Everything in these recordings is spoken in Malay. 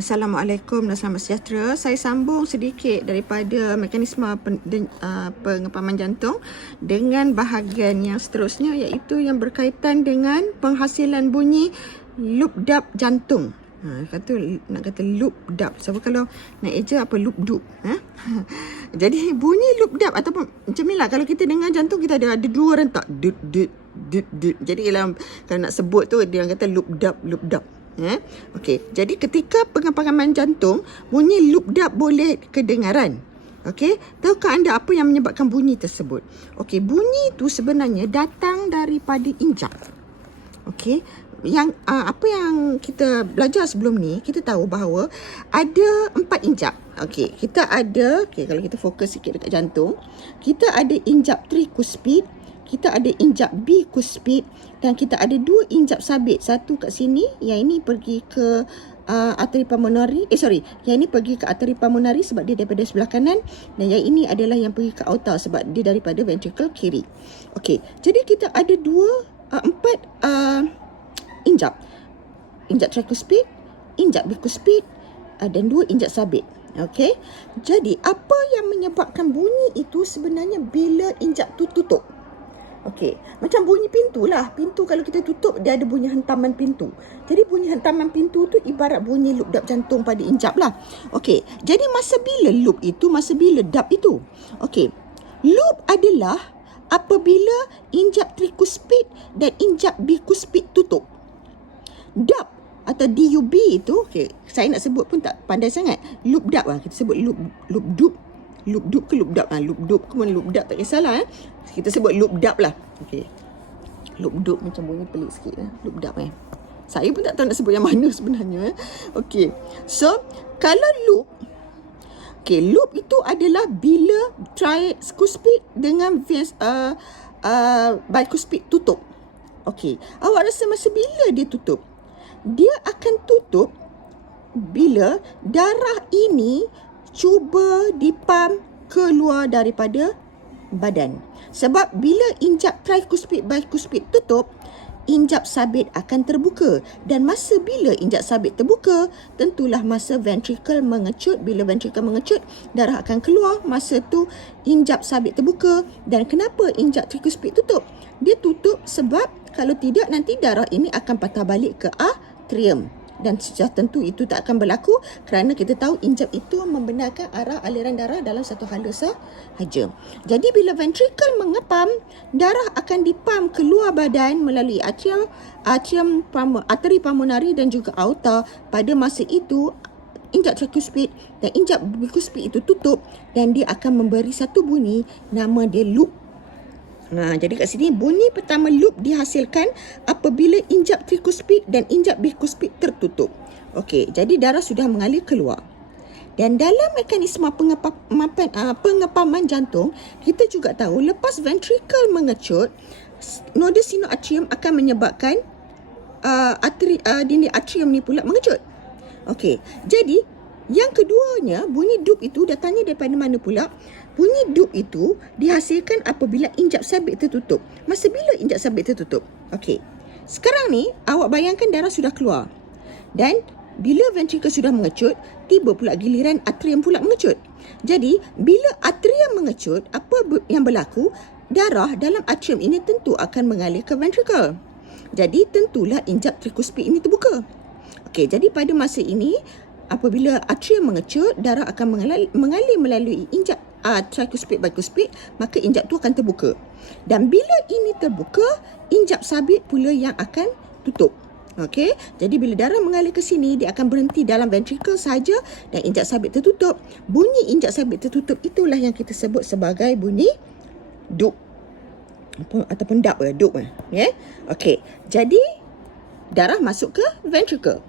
Assalamualaikum dan selamat sejahtera. Saya sambung sedikit daripada mekanisme pengepaman jantung dengan bahagian yang seterusnya, iaitu yang berkaitan dengan penghasilan bunyi loop dub jantung. Nak kata loop dub. Sebab kalau nak eja apa loop dub. Jadi bunyi loop dub ataupun macam ni lah, kalau kita dengar jantung kita ada dua rentak. Dut dut dut dut. Jadi kalau nak sebut tu dia kata loop dub loop dub. Okey, jadi ketika pengepaman jantung, bunyi loop dub boleh kedengaran. Okey, tahukah anda apa yang menyebabkan bunyi tersebut? Okey, bunyi itu sebenarnya datang daripada injap. Okey, yang apa yang kita belajar sebelum ni, kita tahu bahawa ada 4 injap. Okey, kita ada, kalau kita fokus sikit dekat jantung, kita ada injap tricuspid, kita ada injap bicuspid dan kita ada 2 injap sabit. Satu kat sini, yang ini pergi ke arteri pulmonari. Yang ini pergi ke arteri pulmonari sebab dia daripada sebelah kanan, dan yang ini adalah yang pergi ke aorta sebab dia daripada ventricle kiri. Okey, jadi kita ada 4 injap. Injap tricuspid, injap bicuspid dan 2 injap sabit. Okey. Jadi apa yang menyebabkan bunyi itu sebenarnya bila injap tu tutup? Okey, macam bunyi pintu lah. Pintu kalau kita tutup, dia ada bunyi hentaman pintu. Jadi bunyi hentaman pintu tu ibarat bunyi loop dub jantung pada injap lah. Okey, jadi masa bila loop itu, masa bila dub itu? Okey, loop adalah apabila injap tricuspid dan injap bicuspid tutup. Dub atau DUB itu, saya nak sebut pun tak pandai sangat. Loop dub lah, kita sebut loop dub. Loop dub ke loop dub? Loop dub ke mana loop dub, tak kisahlah. Kita sebut loop dub lah. Okey. Loop dub macam bunyi pelik sikit lah. Loop dub Saya pun tak tahu nak sebut yang mana sebenarnya. Okey. So, kalau loop, loop itu adalah bila tricuspid dengan bicuspid tutup. Okey. Awak rasa masa bila dia tutup? Dia akan tutup bila darah ini cuba dipam keluar daripada badan. Sebab bila injap tricuspid bicuspid tutup, injap sabit akan terbuka. Dan masa bila injap sabit terbuka, tentulah masa ventricle mengecut. Bila ventricle mengecut, darah akan keluar. Masa tu injap sabit terbuka. Dan kenapa injap tricuspid tutup? Dia tutup sebab kalau tidak nanti darah ini akan patah balik ke atrium. Dan sudah tentu itu tak akan berlaku kerana kita tahu injap itu membenarkan arah aliran darah dalam satu hala sahaja. Jadi bila ventricle mengepam, darah akan dipam keluar badan melalui arteri pulmonari dan juga aorta. Pada masa itu injap tricuspid dan injap bicuspid itu tutup dan dia akan memberi satu bunyi, nama dia loop. Jadi kat sini bunyi pertama loop dihasilkan apabila injap tricuspid dan injap bicuspid tertutup. Okey, jadi darah sudah mengalir keluar. Dan dalam mekanisme pengepaman jantung, kita juga tahu lepas ventricle mengecut, noda sinoatrium akan menyebabkan dinding atrium ni pula mengecut. Okey, jadi yang keduanya, bunyi dub itu datangnya daripada mana pula? Bunyi dub itu dihasilkan apabila injap sabit tertutup. Masa bila injap sabit tertutup? Okey. Sekarang ni, awak bayangkan darah sudah keluar. Dan bila ventricle sudah mengecut, tiba pula giliran atrium pula mengecut. Jadi, bila atrium mengecut, apa yang berlaku? Darah dalam atrium ini tentu akan mengalir ke ventricle. Jadi, tentulah injap tricuspid ini terbuka. Okey, jadi pada masa ini, apabila atrium mengecut, darah akan mengalir melalui injap tricuspid bicuspid, maka injap tu akan terbuka. Dan bila ini terbuka, injap sabit pula yang akan tutup. Okey, jadi bila darah mengalir ke sini, dia akan berhenti dalam ventricle saja dan injap sabit tertutup. Bunyi injap sabit tertutup itulah yang kita sebut sebagai bunyi dub ataupun dub. Ya. Okey, jadi darah masuk ke ventricle.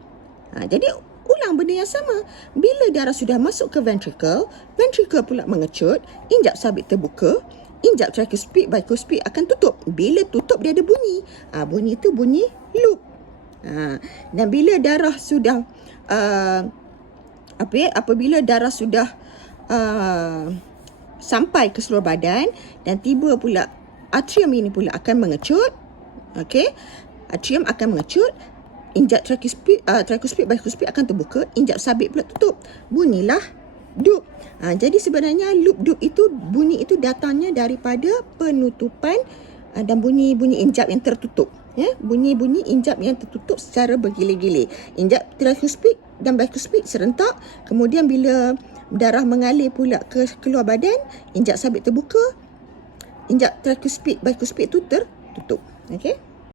Jadi ulang benda yang sama. Bila darah sudah masuk ke ventricle, ventricle pula mengecut, injap sabit terbuka, injap tricuspid bicuspid akan tutup. Bila tutup dia ada bunyi. Bunyi itu bunyi loop. Dan bila darah sudah apabila darah sudah sampai ke seluruh badan dan tiba pula atrium ini pula akan mengecut. Okey. Atrium akan mengecut. injap tricuspid, bicuspid akan terbuka, injap sabit pula tutup. Bunyilah dup. Jadi sebenarnya loop dup itu, bunyi itu datangnya daripada penutupan dan bunyi-bunyi injap yang tertutup. Ya, bunyi-bunyi injap yang tertutup secara bergilir-gilir. Injap tricuspid dan bicuspid serentak. Kemudian bila darah mengalir pula ke keluar badan, injap sabit terbuka, injap tricuspid, bicuspid itu tertutup. Okey.